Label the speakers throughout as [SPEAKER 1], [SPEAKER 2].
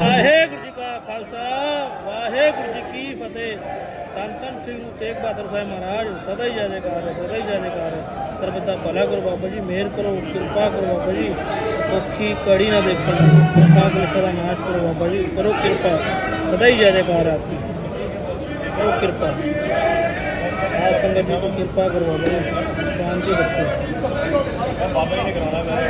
[SPEAKER 1] ਵਾਹਿਗੁਰੂ ਜੀ ਕਾ ਖਾਲਸਾ, ਵਾਹਿਗੁਰੂ ਜੀ ਕੀ ਫਤਿਹ। ਤਨ ਤਨ ਸ੍ਰੀ ਗੁਰੂ ਤੇਗ ਬਹਾਦਰ ਸਾਹਿਬ ਮਹਾਰਾਜ, ਸਦਾ ਹੀ ਜੈਕਾਰ, ਸਦਾ ਹੀ ਜੈਕਾਰ। ਹੈ ਦਾ ਭਲਾ ਕਰੋ ਬਾਬਾ ਜੀ, ਮਿਹਰ ਕਰੋ, ਕਿਰਪਾ ਕਰੋ ਬਾਬਾ ਜੀ। ਔਖੀ ਕੜੀ ਨਾ ਦੇਖਣ ਦੁੱਖਾਂ ਕਲੇਸ਼ਾਂ ਦਾ ਨਾਸ਼ ਕਰੋ ਬਾਬਾ ਜੀ। ਕਰੋ ਕਿਰਪਾ, ਸਦਾ ਹੀ ਜੈਕਾਰ ਆਪਕੀ ਕਰੋ ਕਿਰਪਾ। ਸਾਧ ਸੰਗਤ ਜੀ ਤੋਂ ਕਿਰਪਾ ਕਰੋ ਬਾਬਾ ਜੀ। ਸ਼ਾਂਤੀ ਰੱਖੋ।
[SPEAKER 2] ਬਾਬਾ ਜੀ ਨੇ ਕਰਾਣਾ ਮੈਂ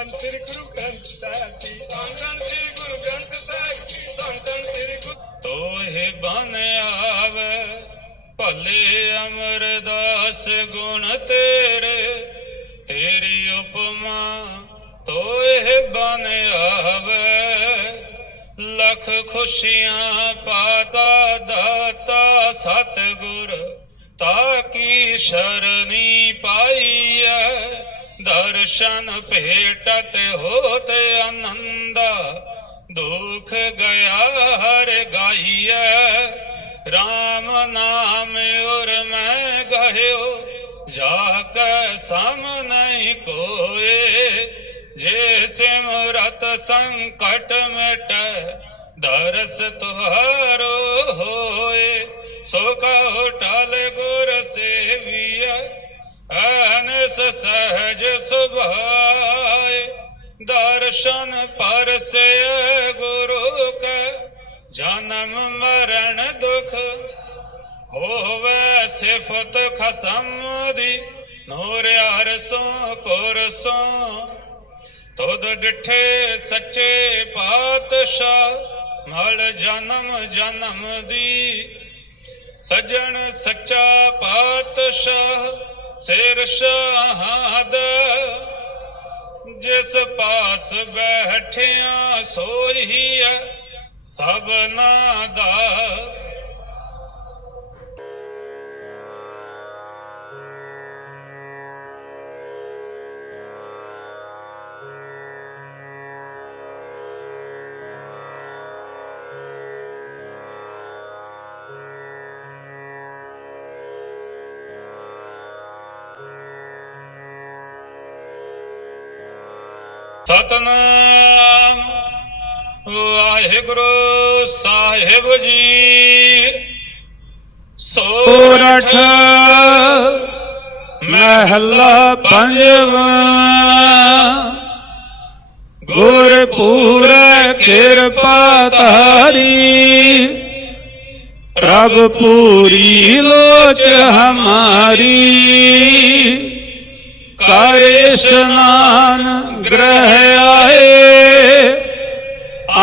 [SPEAKER 3] ਧੰਨ ਧੰਨ ਗੁਰੂ ਗ੍ਰੰਥ ਸਾਹਿਬ ਜੀ ਧੰਨ ਧੰਨ ਸ੍ਰੀ ਗੁਰੂ ਗ੍ਰੰਥ ਸਾਹਿਬ ਜੀ ਧੰਨ ਧੰਨ ਸ੍ਰੀ ਗੁਰੂ
[SPEAKER 4] ਤੋਹਿ ਬਨ ਆਵੇ, ਭਲੇ ਅਮਰਦਾਸ ਗੁਣ ਤੇਰੇ, ਤੇਰੀ ਉਪਮਾ ਤੋਹਿ ਬਨ ਆਵੇ। ਲਖ ਖੁਸ਼ੀਆਂ ਪਾਤਾ ਦਾਤਾ ਸਤਿਗੁਰ, ਤਾ ਕੀ ਸ਼ਰਨੀ ਪਾਈਐ ਦਰਸ਼ਨ ਭੇਟਤ ਹੋਤ ਆਨੰਦਾ। ਦੁਖ ਗਿਆ ਹਰ ਗਾਈਐ। RAM ਨਾਮ ਉਰ ਮੈਂ ਗਹਿਓ ਜਾ ਕੈ ਸਮ ਨਹੀਂ ਕੋਏ। ਜੇ ਸਿਮਰਤ ਸੰਕਟ ਮਿਟੈ, ਦਰਸ ਤੁਹਾਰੋ ਹੋਏ। ਸੋ ਕਹੋ ਟਲ ਅਨਸ ਸਹਜ ਸੁਭਾਏ, ਦਰਸ਼ਨ ਪਰਸੇ ਗੁਰੂ ਕੈ, ਜਨਮ ਮਰਨ ਦੁਖ ਹੋਵੇ ਸਿਫਤ ਖਸਮ ਦੀ, ਨੂਰ ਅਰਸੋਂ ਕੁਰਸੋਂ ਤੁਧ ਡਿਠੇ ਸੱਚੇ ਪਾਤਸ਼ਾਹ, ਮਲ ਜਨਮ ਜਨਮ ਦੀ। ਸਜਣ ਸੱਚਾ ਪਾਤਸ਼ਾਹ ਸਿਰ ਸ਼ਹਾਦ ਜਿਸ ਪਾਸ ਬੈਠਿਆ ਸੋਈ ਹੈ ਸਭਨਾ ਦਾ ਸਤਨਾਮ। ਵਾਹਿਗੁਰੂ ਸਾਹਿਬ ਜੀ।
[SPEAKER 5] ਸੋਰਠ ਮਹਿਲਾ ਪੰਜਵਾ। ਗੁਰਪੂਰ ਕਿਰਪਾ ਤਾਰੀ ਪ੍ਰਭ ਪੂਰੀ ਲੋਚ ਹਮਾਰੀ। ਕਰ ਇਸ਼ਨਾਨ ਗ੍ਰਹਿ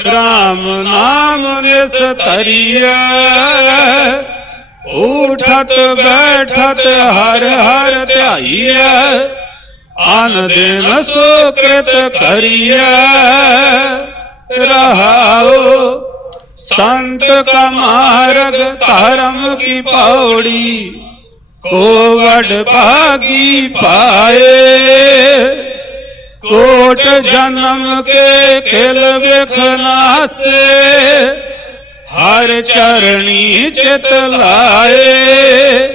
[SPEAKER 5] RAM ਨਾਮ ਨਿਸ ਧਰੀਐ। ਉਠਤ, ਬੈਠਤ, ਹਰ ਹਰ ਧਿਆਈਐ
[SPEAKER 4] ਅਨ ਦਿਨ ਸੁਕ੍ਰਿਤ ਕਰੀਐ ਰਹਾਉ, ਸੰਤ ਕਾ ਮਾਰਗ ਧਰਮ ਕੀ ਪੌੜੀ। ਕੋ ਵਡ ਭਾਗੀ ਪਾਏ ਕੋਟ ਜਨਮ ਕੇ ਖਿਲ ਵਿਖਨਾਸੇ ਹਰ ਚਰਣੀ ਚਿਤ ਲਾਏ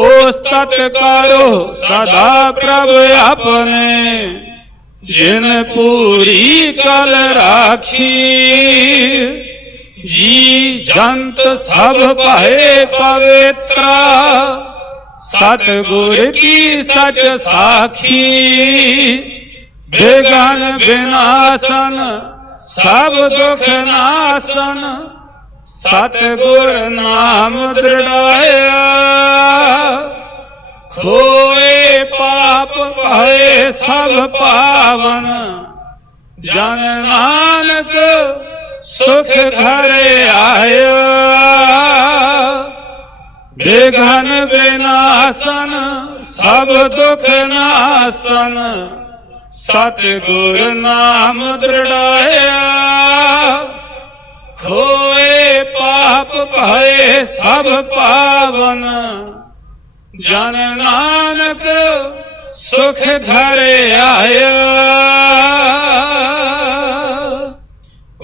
[SPEAKER 4] ਉਸ ਤਤ ਕਰੋ ਸਦਾ ਪ੍ਰਭ ਆਪਣੇ ਜਿਨ ਪੂਰੀ ਕਲ ਰਾਖੀ ਜੀ ਜੰਤ ਸਭ ਭਏ ਪਵਿੱਤਰਾ ਸਤ ਗੁਰ ਕੀ ਸਚ ਸਾਖੀ ਬੇਗਨ ਬਿਨਾਸਨ, ਸਭ ਦੁਖ ਨਾਸਨ ਸਤ ਗੁਰ ਨਾਮ ਦ੍ਰਿੜਾਇਆ। ਖੋਏ ਪਾਪ ਭਏ ਸਭ ਪਾਵਨ, ਜਨ ਨਾਨਕ ਸੁਖ ਘਰੇ ਆਇਆ। ਬੇਗਨ ਬਿਨਾਸਨ, ਸਭ ਦੁਖ ਨਾਸਨ ਸਤ ਨਾਮ ਦ੍ਰਿੜਾਇਆ। ਖੋਏ ਪਾਪ ਭਏ ਸਭ ਪਾਵਨ। ਜਨ ਨਾਨਕ ਸੁਖ ਘਰੇ ਆਇਆ।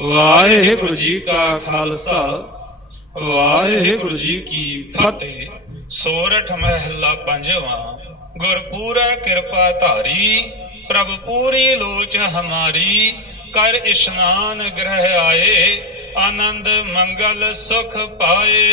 [SPEAKER 4] ਵਾਹਿਗੁਰੂ ਜੀ ਕਾ ਖਾਲਸਾ, ਵਾਹਿਗੁਰੂ ਜੀ ਕੀ ਫਤਿਹ।
[SPEAKER 6] ਸੋਰਠ ਮਹਿਲਾ ਪੰਜਵਾਂ, ਗੁਰਪੂਰਾ ਕਿਰਪਾ ਧਾਰੀ। ਪ੍ਰਭ ਪੂਰੀ ਲੋਚ ਹਮਾਰੀ ਕਰ ਇਸ਼ਨਾਨ ਗ੍ਰਹਿ ਆਏ ਆਨੰਦ ਮੰਗਲ ਸੁਖ ਪਾਏ।